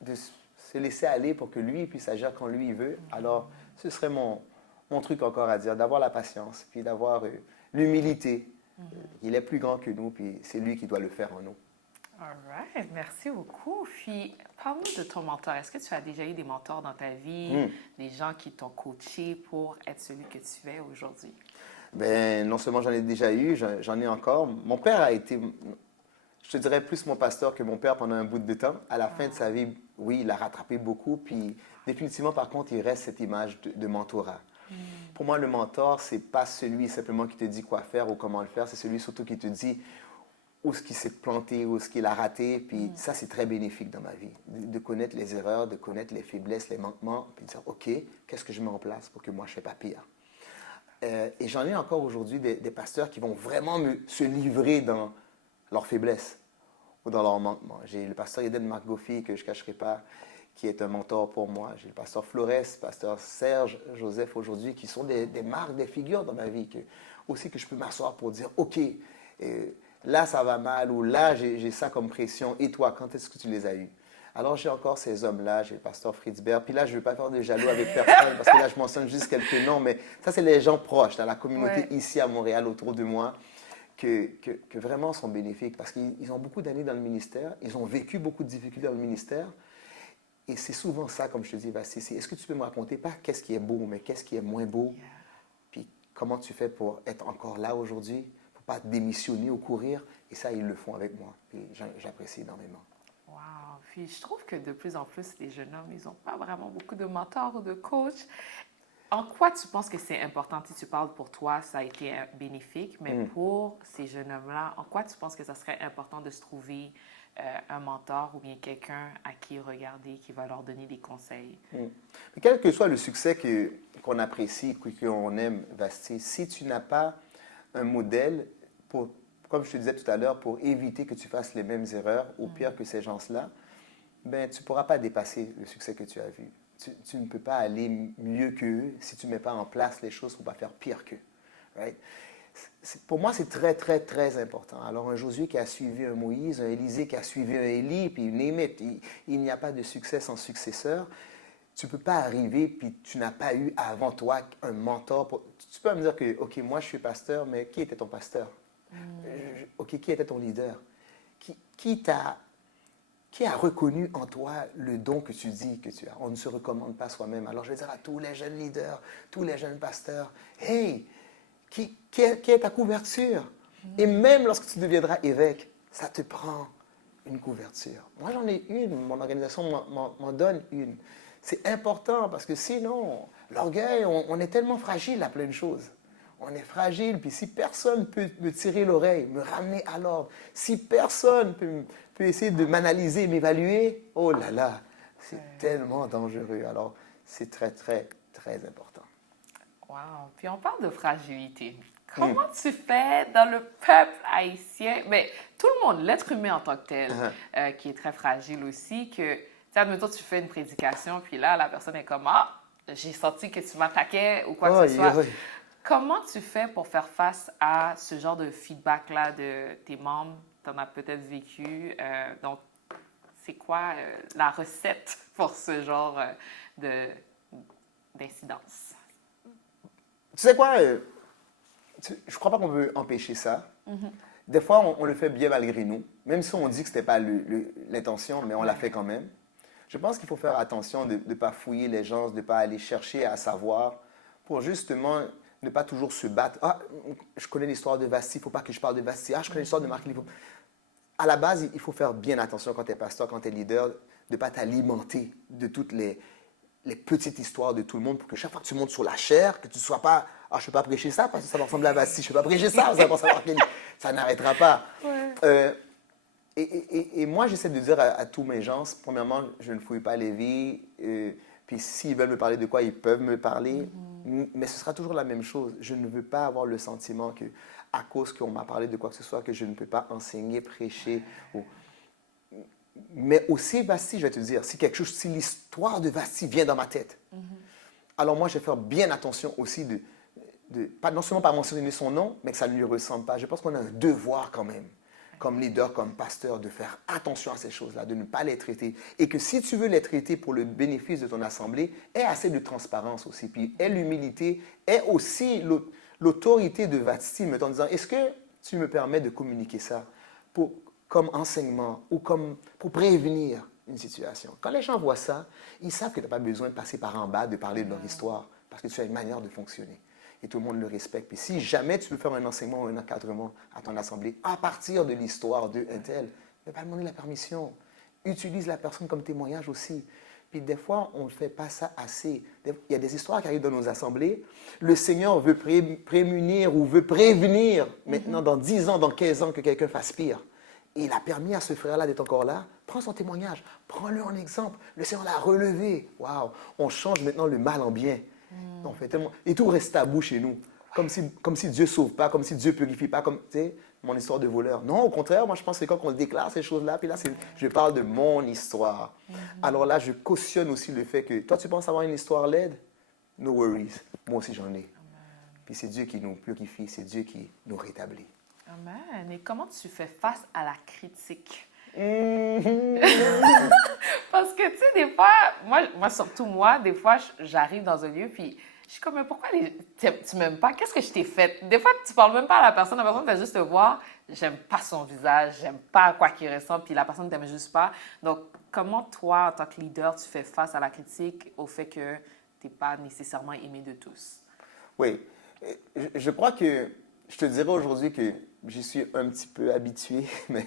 de se laisser aller pour que lui puisse agir quand lui veut. Alors, ce serait mon truc encore à dire, d'avoir la patience, puis d'avoir l'humilité. Il est plus grand que nous, puis c'est lui qui doit le faire en nous. All right, merci beaucoup. Puis, parle-nous de ton mentor. Est-ce que tu as déjà eu des mentors dans ta vie, des gens qui t'ont coaché pour être celui que tu es aujourd'hui? Bien, non seulement j'en ai déjà eu, j'en ai encore. Mon père a été, je te dirais, plus mon pasteur que mon père pendant un bout de temps. À la fin de sa vie, oui, il a rattrapé beaucoup. Puis, définitivement, par contre, il reste cette image de mentorat. Pour moi, le mentor, c'est pas celui simplement qui te dit quoi faire ou comment le faire. C'est celui surtout qui te dit où ce qui s'est planté, où ce qu'il a raté. Puis ça, c'est très bénéfique dans ma vie. De connaître les erreurs, de connaître les faiblesses, les manquements, puis de dire, OK, qu'est-ce que je mets en place pour que moi, je ne fais pas pire? Et j'en ai encore aujourd'hui des pasteurs qui vont vraiment se livrer dans leurs faiblesses ou dans leurs manquements. J'ai le pasteur Eden Marc-Goffy, que je ne cacherai pas, qui est un mentor pour moi. J'ai le pasteur Flores, pasteur Serge, Joseph aujourd'hui, qui sont des marques, des figures dans ma vie. Aussi que je peux m'asseoir pour dire, OK, là, ça va mal, ou là, j'ai ça comme pression. Et toi, quand est-ce que tu les as eus? Alors, j'ai encore ces hommes-là. J'ai le pasteur Fritzberg. Puis là, je ne veux pas faire de jaloux avec personne, parce que là, je mentionne juste quelques noms. Mais ça, c'est les gens proches, dans la communauté ici à Montréal, autour de moi, que vraiment sont bénéfiques. Parce qu'ils ont beaucoup d'années dans le ministère. Ils ont vécu beaucoup de difficultés dans le ministère. Et c'est souvent ça, comme je te dis, Bastille, est-ce que tu peux me raconter, pas qu'est-ce qui est beau, mais qu'est-ce qui est moins beau? Puis comment tu fais pour être encore là aujourd'hui? Pas démissionner ou courir. Et ça, ils le font avec moi. Et j'apprécie énormément. Wow! Puis je trouve que de plus en plus, les jeunes hommes, ils n'ont pas vraiment beaucoup de mentors ou de coachs. En quoi tu penses que c'est important? Si tu parles pour toi, ça a été bénéfique, mais pour ces jeunes hommes-là, en quoi tu penses que ça serait important de se trouver un mentor ou bien quelqu'un à qui regarder, qui va leur donner des conseils? Mais quel que soit le succès qu'on apprécie, qu'on aime, Bastille, si tu n'as pas un modèle, comme je te disais tout à l'heure, pour éviter que tu fasses les mêmes erreurs, ou pire que ces gens-là, ben, tu ne pourras pas dépasser le succès que tu as vu. Tu ne peux pas aller mieux qu'eux si tu ne mets pas en place les choses pour ne pas faire pire qu'eux. Right? Pour moi, c'est très, très, très important. Alors, un Josué qui a suivi un Moïse, un Élisée qui a suivi un Élie, puis il n'y a pas de succès sans successeur. Tu ne peux pas arriver, puis tu n'as pas eu avant toi un mentor. Tu peux me dire que, OK, moi, je suis pasteur, mais qui était ton pasteur? OK, qui était ton leader? Qui a reconnu en toi le don que tu dis que tu as? On ne se recommande pas soi-même. Alors, je vais dire à tous les jeunes leaders, tous les jeunes pasteurs, hey, qui est ta couverture? Et même lorsque tu deviendras évêque, ça te prend une couverture. Moi, j'en ai une. Mon organisation m'en donne une. C'est important parce que sinon, l'orgueil, on est tellement fragile à plein de choses. on est fragile. Puis si personne peut me tirer l'oreille, me ramener à l'ordre, si personne peut essayer de m'analyser, m'évaluer, oh là là, c'est tellement dangereux. Alors, c'est très, très, très important. Wow. Puis on parle de fragilité. Comment tu fais dans le peuple haïtien, mais tout le monde, l'être humain en tant que tel, qui est très fragile aussi, que, tu sais, admettons, tu fais une prédication, puis là, la personne est comme, ah, j'ai senti que tu m'attaquais ou quoi que ce soit. Comment tu fais pour faire face à ce genre de feedback-là de tes membres? Tu en as peut-être vécu. Donc, c'est quoi la recette pour ce genre d'incidence? Tu sais quoi? Je ne crois pas qu'on veut empêcher ça. Des fois, on le fait bien malgré nous. Même si on dit que ce n'était pas l'intention, mais on l'a fait quand même. Je pense qu'il faut faire attention de ne pas fouiller les gens, de ne pas aller chercher à savoir pour justement ne pas toujours se battre. Ah, je connais l'histoire de Vasti, il ne faut pas que je parle de Vasti. Ah, je connais l'histoire de Marc Livre. À la base, il faut faire bien attention quand tu es pasteur, quand tu es leader, de ne pas t'alimenter de toutes les petites histoires de tout le monde pour que chaque fois que tu montes sur la chair, que tu ne sois pas « Ah, je ne peux pas prêcher ça parce que ça va ressembler à Vasti. Je ne peux pas prêcher ça, ça va savoir que ça n'arrêtera pas. Ouais. » Et moi, j'essaie de dire à tous mes gens, premièrement, je ne fouille pas les vies. Puis s'ils veulent me parler de quoi, ils peuvent me parler. Mais ce sera toujours la même chose. Je ne veux pas avoir le sentiment que, à cause qu'on m'a parlé de quoi que ce soit, que je ne peux pas enseigner, prêcher. Mais aussi, Vasti, je vais te dire, si l'histoire de Vasti vient dans ma tête, alors moi, je vais faire bien attention aussi pas, non seulement pas mentionner son nom, mais que ça ne lui ressemble pas. Je pense qu'on a un devoir quand même, comme leader, comme pasteur, de faire attention à ces choses-là, de ne pas les traiter. Et que si tu veux les traiter pour le bénéfice de ton assemblée, aie assez de transparence aussi. Puis aie l'humilité, aie aussi l'autorité de Vasti, en disant, est-ce que tu me permets de communiquer ça comme enseignement ou pour prévenir une situation? Quand les gens voient ça, ils savent que tu n'as pas besoin de passer par en bas, de parler de leur histoire, parce que tu as une manière de fonctionner. Et tout le monde le respecte. Puis si jamais tu veux faire un enseignement ou un encadrement à ton assemblée à partir de l'histoire de un tel, ne pas demander la permission. Utilise la personne comme témoignage aussi. Puis des fois, on ne fait pas ça assez. Il y a des histoires qui arrivent dans nos assemblées. Le Seigneur veut prémunir ou veut prévenir maintenant dans 10 ans, dans 15 ans que quelqu'un fasse pire. Et il a permis à ce frère-là d'être encore là. Prends son témoignage. Prends-le en exemple. Le Seigneur l'a relevé. Waouh! On change maintenant le mal en bien. On fait tellement... Et tout reste tabou chez nous. Comme si Dieu ne sauve pas, comme si Dieu ne purifie pas, comme, tu sais, mon histoire de voleur. Non, au contraire, moi je pense que quand on déclare ces choses-là, puis là, je parle de mon histoire. Alors là, je cautionne aussi le fait que, toi, tu penses avoir une histoire laide? No worries. Moi aussi, j'en ai. Amen. Puis c'est Dieu qui nous purifie, c'est Dieu qui nous rétablit. Amen. Et comment tu fais face à la critique? Parce que, tu sais, des fois, moi, surtout moi, des fois, j'arrive dans un lieu, puis je suis comme, mais pourquoi tu m'aimes pas? Qu'est-ce que je t'ai fait? Des fois, tu parles même pas à la personne va juste te voir, j'aime pas son visage, j'aime pas à quoi qu'il ressemble, puis la personne ne t'aime juste pas. Donc, comment toi, en tant que leader, tu fais face à la critique, au fait que tu n'es pas nécessairement aimé de tous? Oui. Je crois que, je te dirais aujourd'hui que j'y suis un petit peu habitué, mais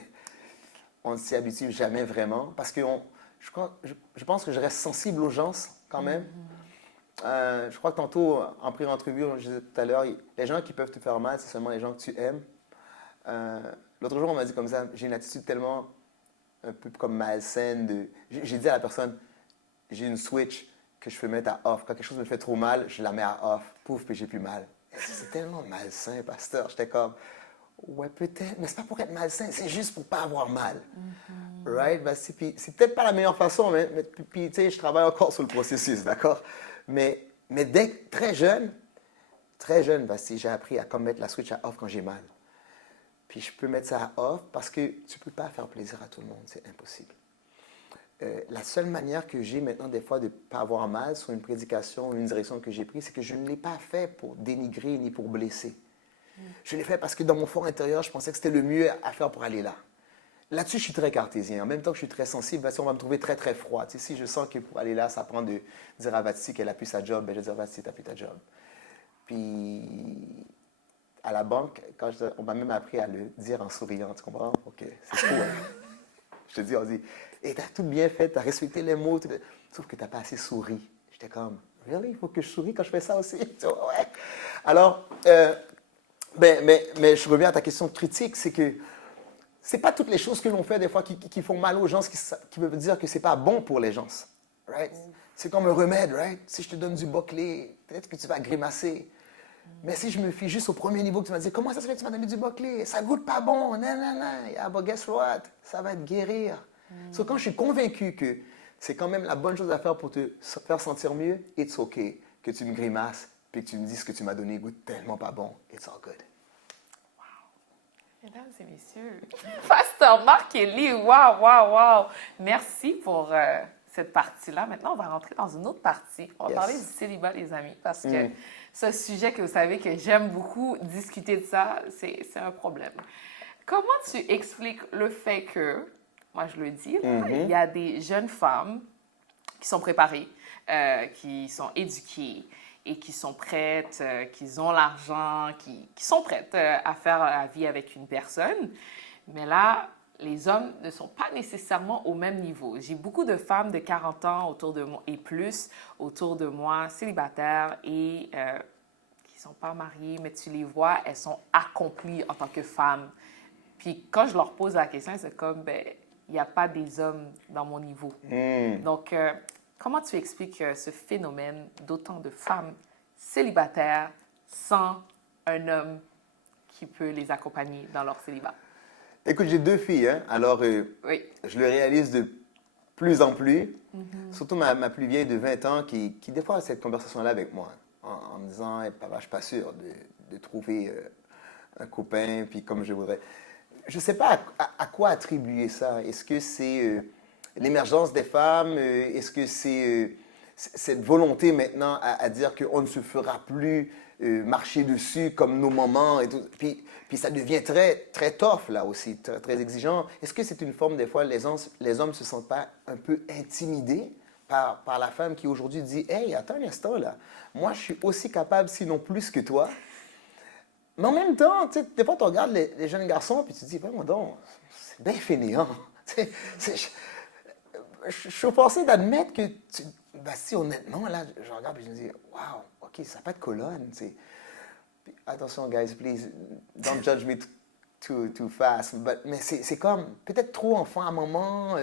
on ne s'y habitue jamais vraiment parce que je pense que je reste sensible aux gens quand même. Je crois que tantôt, en pré-entrevue, je disais tout à l'heure, les gens qui peuvent te faire mal, c'est seulement les gens que tu aimes. L'autre jour, on m'a dit comme ça, j'ai une attitude tellement un peu comme malsaine. J'ai dit à la personne, j'ai une switch que je peux mettre à off. Quand quelque chose me fait trop mal, je la mets à off. Pouf, puis j'ai plus mal. C'est tellement malsain, pasteur. J'étais comme... Ouais, peut-être, mais c'est pas pour être malsain, c'est juste pour pas avoir mal. Right? Ben, c'est peut-être pas la meilleure façon, mais puis, tu sais, je travaille encore sur le processus, d'accord? Mais dès très jeune, ben, j'ai appris à comme mettre la switch à off quand j'ai mal. Puis je peux mettre ça à off parce que tu peux pas faire plaisir à tout le monde, c'est impossible. La seule manière que j'ai maintenant des fois de ne pas avoir mal sur une prédication ou une direction que j'ai prise, c'est que je ne l'ai pas fait pour dénigrer ni pour blesser. Je l'ai fait parce que dans mon fort intérieur, je pensais que c'était le mieux à faire pour aller là. Là-dessus, je suis très cartésien. En même temps que je suis très sensible, on va me trouver très, très froid. Tu sais, si je sens que pour aller là, ça prend de dire à Vasti qu'elle a plus sa job, ben je vais dire, Vasti, tu n'as plus ta job. Puis, à la banque, on m'a même appris à le dire en souriant. Tu comprends? OK, c'est fou. Hein? Je te dis, on dit, hey, tu as tout bien fait, tu as respecté les mots, sauf que tu n'as pas assez souri. J'étais comme, really? Il faut que je souris quand je fais ça aussi? Ouais. Alors, mais je reviens à ta question critique, c'est que c'est pas toutes les choses que l'on fait des fois qui font mal aux gens, qui veut dire que c'est pas bon pour les gens. Right? C'est comme un remède, right? Si je te donne du Boclé, peut-être que tu vas grimacer. Mais si je me fie juste au premier niveau que tu m'as dit, comment ça se fait que tu m'as donné du Boclé? Ça goûte pas bon, non, non, non. Yeah, but guess what? Ça va te guérir. So, quand je suis convaincu que c'est quand même la bonne chose à faire pour te faire sentir mieux, it's okay que tu me grimaces puis que tu me dises que tu m'as donné goûte tellement pas bon. It's all good. Mesdames et messieurs, Pasteur Marc Kelly, wow. Merci pour cette partie-là. Maintenant, on va rentrer dans une autre partie. On va parler du célibat, les amis, parce que ce sujet que vous savez que j'aime beaucoup discuter de ça, c'est un problème. Comment tu expliques le fait que, moi je le dis, là, il y a des jeunes femmes qui sont préparées, qui sont éduquées, et qui sont prêtes, qui ont l'argent, qui sont prêtes à faire la vie avec une personne. Mais là, les hommes ne sont pas nécessairement au même niveau. J'ai beaucoup de femmes de 40 ans autour de moi et plus autour de moi, célibataires et qui ne sont pas mariées, mais tu les vois, elles sont accomplies en tant que femmes. Puis quand je leur pose la question, c'est comme, ben, il n'y a pas des hommes dans mon niveau. Donc, comment tu expliques ce phénomène d'autant de femmes célibataires sans un homme qui peut les accompagner dans leur célibat? Écoute, j'ai 2 filles, hein? Alors je le réalise de plus en plus. Surtout ma plus vieille de 20 ans qui des fois a cette conversation-là avec moi en me disant hey, « Papa, je ne suis pas sûr de trouver un copain, puis comme je voudrais. » Je ne sais pas à quoi attribuer ça. Est-ce que c'est l'émergence des femmes? Est-ce que c'est cette volonté maintenant à dire qu'on ne se fera plus marcher dessus comme nos mamans et tout? Puis ça devient très, très tough là aussi, très, très exigeant. Est-ce que c'est une forme, des fois, les hommes ne se sentent pas un peu intimidés par la femme qui aujourd'hui dit « Hey, attends un instant là, moi je suis aussi capable, sinon plus que toi. » Mais en même temps, tu sais, des fois, tu regardes les jeunes garçons puis tu te dis, vraiment donc, c'est bien fainéant. Je suis forcé d'admettre que, si honnêtement, là, je regarde et je me dis, wow, OK, ça n'a pas de colonne. Puis, attention, guys, please, don't judge me too fast. Mais c'est comme, peut-être trop enfant à maman,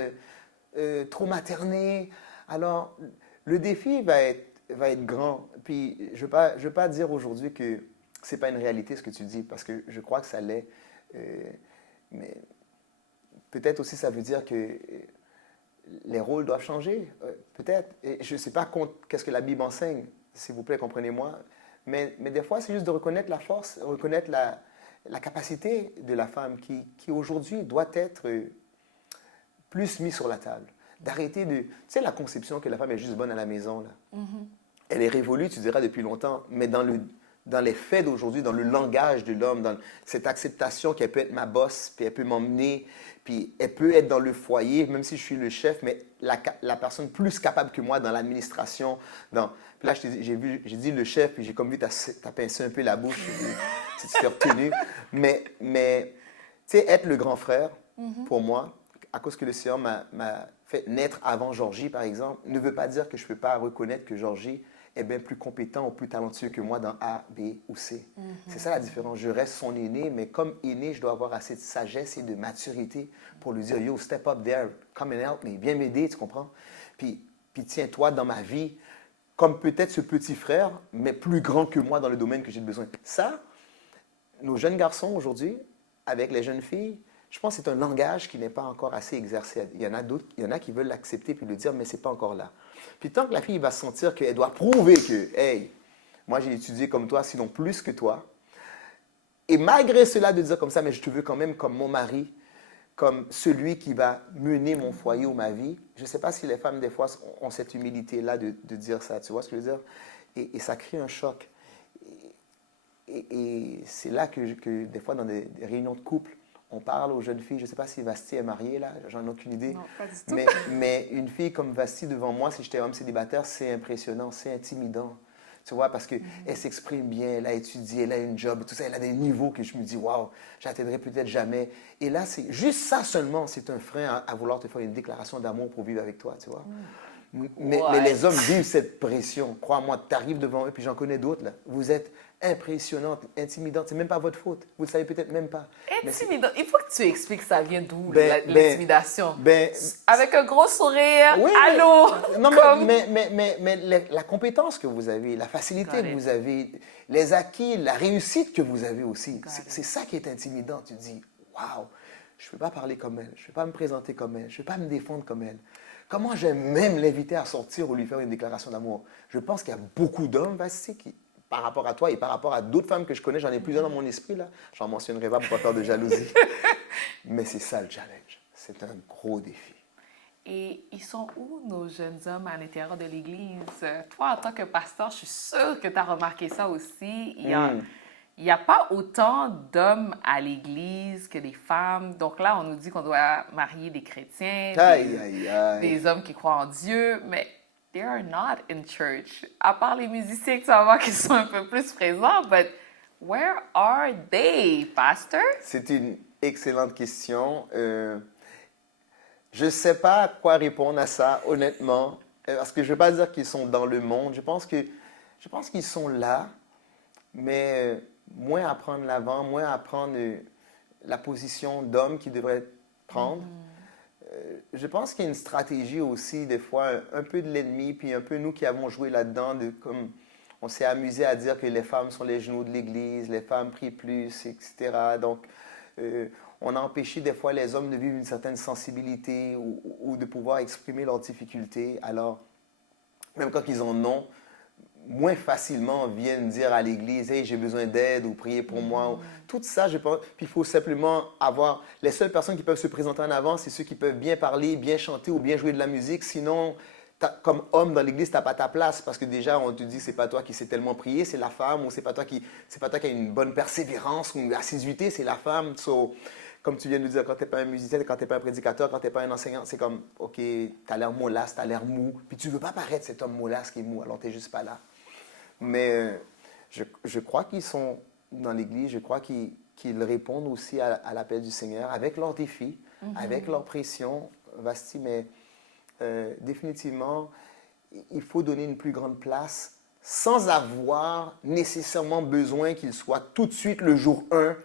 trop materné. Alors, le défi va être grand. Puis, je ne veux pas dire aujourd'hui que c'est pas une réalité ce que tu dis, parce que je crois que ça l'est. Mais peut-être aussi ça veut dire que les rôles doivent changer, peut-être. Et je ne sais pas qu'est-ce que la Bible enseigne, s'il vous plaît, comprenez-moi. Mais des fois, c'est juste de reconnaître la force, reconnaître la capacité de la femme qui aujourd'hui doit être plus mise sur la table. D'arrêter de... Tu sais, la conception que la femme est juste bonne à la maison, là. Elle est révolue, tu diras, depuis longtemps, mais dans les faits d'aujourd'hui, dans le langage de l'homme, dans cette acceptation qu'elle peut être ma boss, puis elle peut m'emmener, puis elle peut être dans le foyer, même si je suis le chef, mais la personne plus capable que moi dans l'administration. Puis là, j'ai dit le chef, puis j'ai comme vu t'as pincé un peu la bouche, tu t'es retenu. Mais tu sais, être le grand frère, pour moi, à cause que le Seigneur m'a fait naître avant Georgie, par exemple, ne veut pas dire que je ne peux pas reconnaître que Georgie est bien plus compétent ou plus talentueux que moi dans A, B ou C. C'est ça la différence. Je reste son aîné, mais comme aîné, je dois avoir assez de sagesse et de maturité pour lui dire « Yo, step up there, come and help me, viens m'aider, tu comprends? Puis tiens-toi dans ma vie comme peut-être ce petit frère, mais plus grand que moi dans le domaine que j'ai besoin. » Ça, nos jeunes garçons aujourd'hui, avec les jeunes filles, je pense que c'est un langage qui n'est pas encore assez exercé. Il y en a d'autres, il y en a qui veulent l'accepter puis le dire, mais ce n'est pas encore là. Puis tant que la fille va sentir qu'elle doit prouver que, hey, moi j'ai étudié comme toi, sinon plus que toi, et malgré cela de dire comme ça, mais je te veux quand même comme mon mari, comme celui qui va mener mon foyer ou ma vie. Je ne sais pas si les femmes, des fois, ont cette humilité-là de dire ça, tu vois ce que je veux dire? Et ça crée un choc. Et c'est là que des fois, dans des réunions de couple, on parle aux jeunes filles. Je ne sais pas si Vasti est mariée, là, j'en ai aucune idée. Non, pas du tout. Mais une fille comme Vasti devant moi, si j'étais homme célibataire, c'est impressionnant, c'est intimidant. Tu vois, parce qu'elle s'exprime bien, elle a étudié, elle a une job, tout ça, elle a des niveaux que je me dis, waouh, j'atteindrai peut-être jamais. Et là, c'est juste ça seulement, c'est un frein à vouloir te faire une déclaration d'amour pour vivre avec toi, tu vois. Mais les hommes vivent cette pression. Crois-moi, tu arrives devant eux, puis j'en connais d'autres, là. Vous êtes impressionnante, intimidante. C'est même pas votre faute. Vous le savez peut-être même pas. Intimidant. Il faut que tu expliques ça vient d'où, Ben, l'intimidation. ben, Avec un gros sourire, oui, allô! non, Comme- mais la compétence que vous avez, la facilité Got que it. vous avez, les acquis, la réussite que vous avez aussi, Got it. c'est ça qui est intimidant. Tu te dis, waouh, je ne peux pas parler comme elle, je ne peux pas me présenter comme elle, je ne peux pas me défendre comme elle. Comment j'aime même l'inviter à sortir ou lui faire une déclaration d'amour? Je pense qu'il y a beaucoup d'hommes, Basti, qui, par rapport à toi et par rapport à d'autres femmes que je connais, j'en ai plusieurs dans mon esprit, là. J'en mentionnerai pas pour pas faire de jalousie. Mais c'est ça le challenge. C'est un gros défi. Et ils sont où nos jeunes hommes à l'intérieur de l'Église? Toi, en tant que pasteur, je suis sûre que tu as remarqué ça aussi. Il n'y a pas autant d'hommes à l'Église que des femmes. Donc là, on nous dit qu'on doit marier des chrétiens, Aïe, aïe, aïe. des hommes qui croient en Dieu, mais they are not in church. À part les musiciens que tu vas voir qui sont un peu plus présents, but where are they, pastor? C'est une excellente question. Je ne sais pas quoi répondre à ça, honnêtement, parce que je ne veux pas dire qu'ils sont dans le monde. Je pense qu'ils sont là, mais moins à prendre l'avant, moins à prendre la position d'homme qu'ils devraient prendre. Je pense qu'il y a une stratégie aussi, des fois, un peu de l'ennemi, puis un peu nous qui avons joué là-dedans, comme on s'est amusé à dire que les femmes sont les genoux de l'Église, les femmes prient plus, etc. Donc, on a empêché des fois les hommes de vivre une certaine sensibilité ou de pouvoir exprimer leurs difficultés. Alors, même quand ils en ont, moins facilement viennent dire à l'Église « Hey, j'ai besoin d'aide » ou « Priez pour moi ». Tout ça, je pense. Puis il faut simplement avoir... Les seules personnes qui peuvent se présenter en avant, c'est ceux qui peuvent bien parler, bien chanter ou bien jouer de la musique. Sinon, comme homme dans l'Église, tu n'as pas ta place parce que déjà, on te dit que ce n'est pas toi qui sais tellement prier, c'est la femme, ou c'est pas toi qui as une bonne persévérance ou une assiduité, c'est la femme. So, comme tu viens de nous dire, quand tu n'es pas un musicien, quand tu n'es pas un prédicateur, quand tu n'es pas un enseignant, c'est comme, OK, tu as l'air mollasse, tu as l'air mou, puis tu ne veux pas paraître cet homme mollasse qui est mou, alors tu n'es juste pas là. Mais je crois qu'ils sont dans l'Église, je crois qu'ils répondent aussi à l'appel du Seigneur avec leurs défis, avec leurs pressions, Vasti, mais définitivement, il faut donner une plus grande place sans avoir nécessairement besoin qu'ils soient tout de suite le jour 1,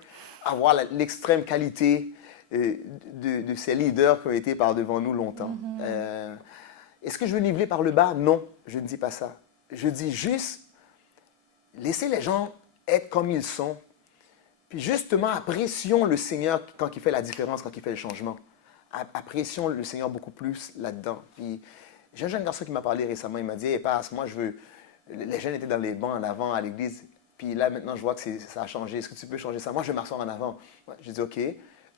avoir l'extrême qualité de ces leaders qui ont été par devant nous longtemps. Est-ce que je veux niveler par le bas? Non, je ne dis pas ça. Je dis juste, laissez les gens être comme ils sont. Puis justement, apprécions le Seigneur quand il fait la différence, quand il fait le changement. Apprécions le Seigneur beaucoup plus là-dedans. Puis j'ai un jeune garçon qui m'a parlé récemment, il m'a dit « Hey, passe, moi je veux... » Les jeunes étaient dans les bancs en avant à l'église, puis là maintenant je vois que ça a changé. Est-ce que tu peux changer ça? Moi je veux m'asseoir en avant. J'ai dit « OK, je ne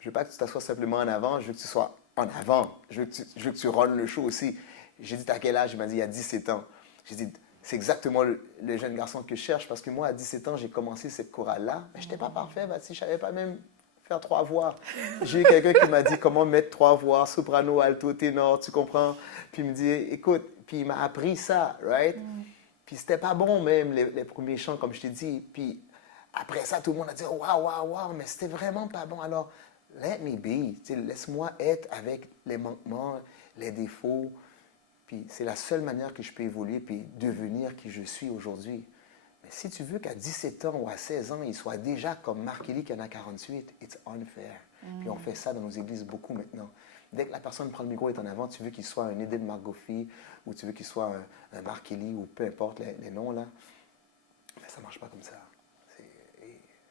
veux pas que tu t'assoies simplement en avant, je veux que tu sois en avant. Je veux que tu runnes le show aussi. » J'ai dit « T'as quel âge? » Il m'a dit « Il y a 17 ans. » J'ai dit « C'est exactement le jeune garçon que je cherche parce que moi à 17 ans j'ai commencé cette chorale-là. Mais je n'étais pas parfait, je ne savais pas même faire 3 voix. J'ai eu quelqu'un qui m'a dit comment mettre 3 voix, soprano, alto, ténor, tu comprends? Puis il me dit, écoute, puis il m'a appris ça, right? Puis c'était pas bon même, les premiers chants, comme je t'ai dit. Puis après ça, tout le monde a dit, waouh, waouh, waouh, mais c'était vraiment pas bon. Alors, let me be, laisse-moi être avec les manquements, les défauts. Puis c'est la seule manière que je peux évoluer puis devenir qui je suis aujourd'hui. Mais si tu veux qu'à 17 ans ou à 16 ans, il soit déjà comme Mark Ely qui en a 48, it's unfair. Puis on fait ça dans nos églises beaucoup maintenant. Dès que la personne prend le micro et est en avant, tu veux qu'il soit un Eden Margoffy ou tu veux qu'il soit un Mark Ely ou peu importe les noms là. Mais ça ne marche pas comme ça.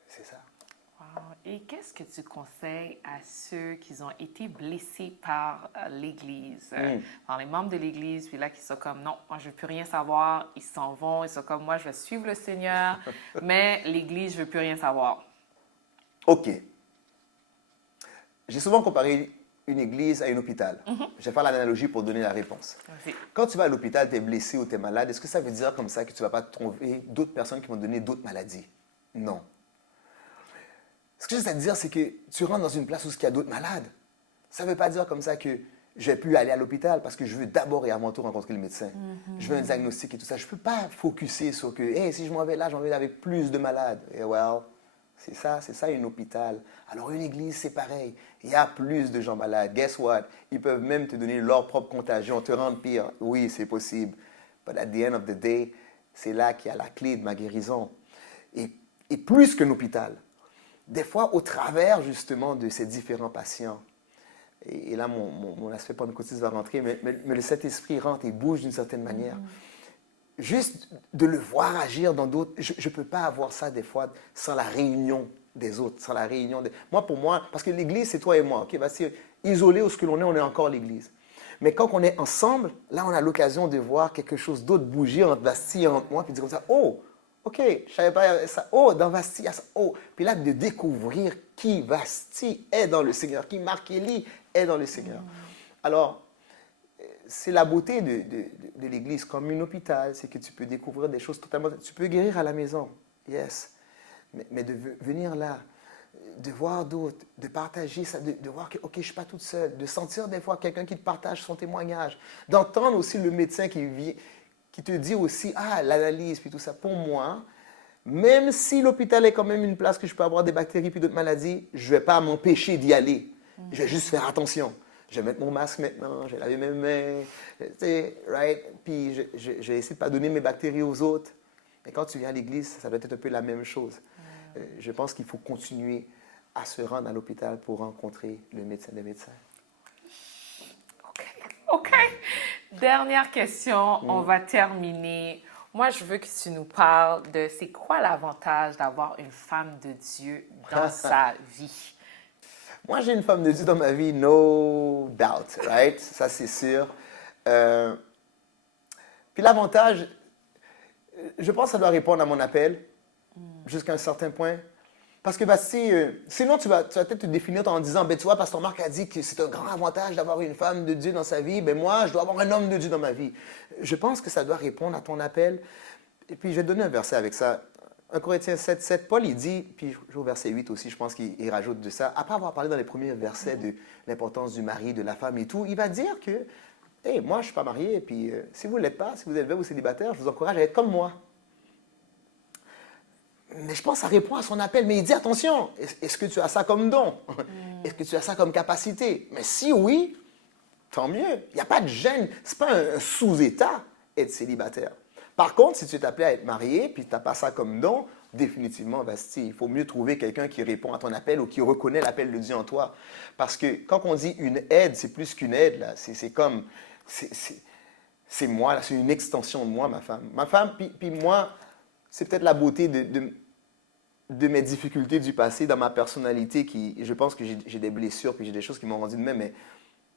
C'est ça. Wow. Et qu'est-ce que tu conseilles à ceux qui ont été blessés par l'Église, par les membres de l'Église, puis là qui sont comme non, moi je ne veux plus rien savoir, ils s'en vont, ils sont comme moi je vais suivre le Seigneur, mais l'Église je ne veux plus rien savoir. OK. J'ai souvent comparé une église à un hôpital. Je vais faire l'analogie pour donner la réponse. Merci. Quand tu vas à l'hôpital, tu es blessé ou tu es malade, est-ce que ça veut dire comme ça que tu ne vas pas trouver d'autres personnes qui vont te donner d'autres maladies? Non. Ce que j'essaie de dire, c'est que tu rentres dans une place où il y a d'autres malades. Ça ne veut pas dire comme ça que je vais plus aller à l'hôpital parce que je veux d'abord et avant tout rencontrer le médecin. Je veux un diagnostic et tout ça. Je ne peux pas focuser sur que, hey, si je m'en vais là, j'en vais avec plus de malades. Et well, c'est ça un hôpital. Alors une église, c'est pareil. Il y a plus de gens malades. Guess what? Ils peuvent même te donner leur propre contagion, te rendre pire. Oui, c'est possible. But at the end of the day, c'est là qu'il y a la clé de ma guérison. et plus qu'un hôpital. Des fois, au travers justement de ces différents patients, et là, mon aspect pentecôtiste va rentrer, mais le Saint-Esprit rentre et bouge d'une certaine manière. Juste de le voir agir dans d'autres, je ne peux pas avoir ça des fois sans la réunion des autres, sans la réunion des... Moi, pour moi, parce que l'Église, c'est toi et moi, ok? Parce que isolé où ce que l'on est, on est encore l'Église. Mais quand on est ensemble, là, on a l'occasion de voir quelque chose d'autre bouger entre Bastille et entre moi, puis de dire comme ça, oh, ok, je savais pas ça, oh, dans Bastille, il y a ça, oh. Puis là, de découvrir qui Bastille est dans le Seigneur, qui Marc Élie est dans le Seigneur. Alors, c'est la beauté de l'Église comme un hôpital, c'est que tu peux découvrir des choses totalement... Tu peux guérir à la maison, yes, mais de venir là, de voir d'autres, de partager ça, de voir que, ok, je ne suis pas toute seule, de sentir des fois quelqu'un qui te partage son témoignage, d'entendre aussi le médecin qui te dit aussi, ah, l'analyse, puis tout ça. Pour moi, même si l'hôpital est quand même une place que je peux avoir des bactéries puis d'autres maladies, je ne vais pas m'empêcher d'y aller. Je vais juste faire attention. Je vais mettre mon masque maintenant, je vais laver mes mains, tu sais, right? Puis je vais essayer de ne pas donner mes bactéries aux autres. Mais quand tu viens à l'église, ça doit être un peu la même chose. Je pense qu'il faut continuer à se rendre à l'hôpital pour rencontrer le médecin des médecins. OK. Dernière question, on va terminer. Moi, je veux que tu nous parles de c'est quoi l'avantage d'avoir une femme de Dieu dans sa vie? Moi, j'ai une femme de Dieu dans ma vie, no doubt, right? Ça, c'est sûr. Puis l'avantage, je pense que ça doit répondre à mon appel jusqu'à un certain point. Parce que sinon, tu vas peut-être te définir en disant, ben, tu vois, Pasteur Marc a dit que c'est un grand avantage d'avoir une femme de Dieu dans sa vie. Ben, moi, je dois avoir un homme de Dieu dans ma vie. Je pense que ça doit répondre à ton appel. Et puis, je vais te donner un verset avec ça. 1 Corinthiens 7, 7, Paul, il dit, puis au verset 8 aussi, je pense qu'il rajoute de ça, après avoir parlé dans les premiers versets de l'importance du mari, de la femme et tout, il va dire que, hey, moi, je ne suis pas marié, et puis si vous ne l'êtes pas, si vous êtes veuve ou célibataire, je vous encourage à être comme moi. Mais je pense que ça répond à son appel. Mais il dit, attention, est-ce que tu as ça comme don? Est-ce que tu as ça comme capacité? Mais si oui, tant mieux. Il n'y a pas de gêne. Ce n'est pas un sous-état être célibataire. Par contre, si tu es appelé à être marié, puis tu n'as pas ça comme don, définitivement, il faut mieux trouver quelqu'un qui répond à ton appel ou qui reconnaît l'appel de Dieu en toi. Parce que quand on dit une aide, c'est plus qu'une aide. Là. C'est comme... C'est moi, là, c'est une extension de moi, ma femme. Ma femme, puis moi... C'est peut-être la beauté de mes difficultés du passé, dans ma personnalité, je pense que j'ai des blessures, puis j'ai des choses qui m'ont rendu de même, mais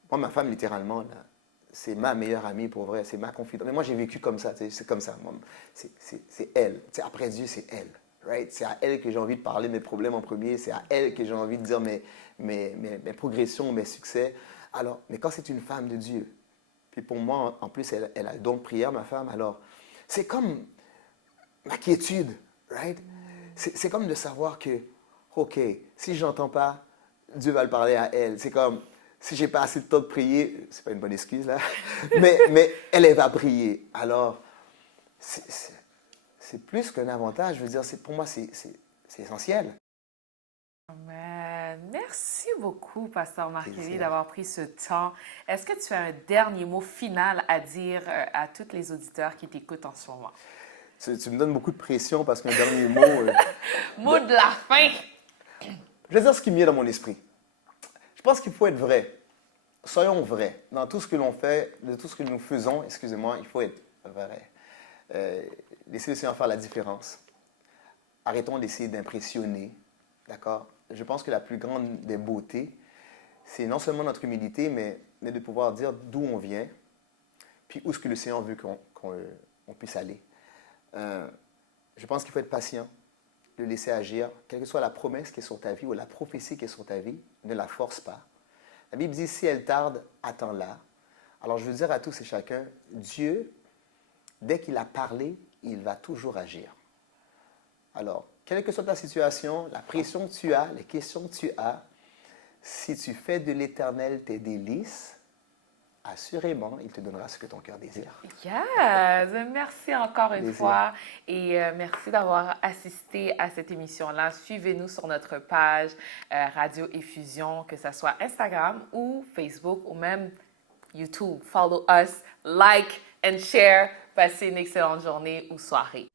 moi, ma femme, littéralement, là, c'est ma meilleure amie, pour vrai, c'est ma confidente. Mais moi, j'ai vécu comme ça, c'est comme ça. C'est elle. T'sais, après Dieu, c'est elle. Right? C'est à elle que j'ai envie de parler mes problèmes en premier, c'est à elle que j'ai envie de dire mes progressions, mes succès. Alors, mais quand c'est une femme de Dieu, puis pour moi, en plus, elle a le don de prière, ma femme, alors, c'est comme... ma quiétude, right? C'est comme de savoir que, OK, si je n'entends pas, Dieu va le parler à elle. C'est comme, si j'ai pas assez de temps de prier, c'est pas une bonne excuse, là, mais elle va prier. Alors, c'est plus qu'un avantage. Je veux dire, pour moi, c'est essentiel. Amen. Merci beaucoup, Pasteur Marc Élie, d'avoir pris ce temps. Est-ce que tu as un dernier mot final à dire à tous les auditeurs qui t'écoutent en ce moment? Tu me donnes beaucoup de pression parce qu'un dernier mot... mot de la fin! Je vais dire ce qui me vient dans mon esprit. Je pense qu'il faut être vrai. Soyons vrais. Dans tout ce que l'on fait, de tout ce que nous faisons, excusez-moi, il faut être vrai. Laissez le Seigneur faire la différence. Arrêtons d'essayer d'impressionner. D'accord? Je pense que la plus grande des beautés, c'est non seulement notre humilité, mais de pouvoir dire d'où on vient, puis où est-ce que le Seigneur veut qu'on puisse aller. Je pense qu'il faut être patient, le laisser agir, quelle que soit la promesse qui est sur ta vie ou la prophétie qui est sur ta vie, ne la force pas. La Bible dit, si elle tarde, attends-la. Alors je veux dire à tous et chacun, Dieu, dès qu'il a parlé, il va toujours agir. Alors, quelle que soit ta situation, la pression que tu as, les questions que tu as, si tu fais de l'Éternel tes délices, assurément, il te donnera ce que ton cœur désire. Yes! Merci encore une fois et merci d'avoir assisté à cette émission-là. Suivez-nous sur notre page Radio Effusion, que ce soit Instagram ou Facebook ou même YouTube. Follow us, like and share. Passez une excellente journée ou soirée.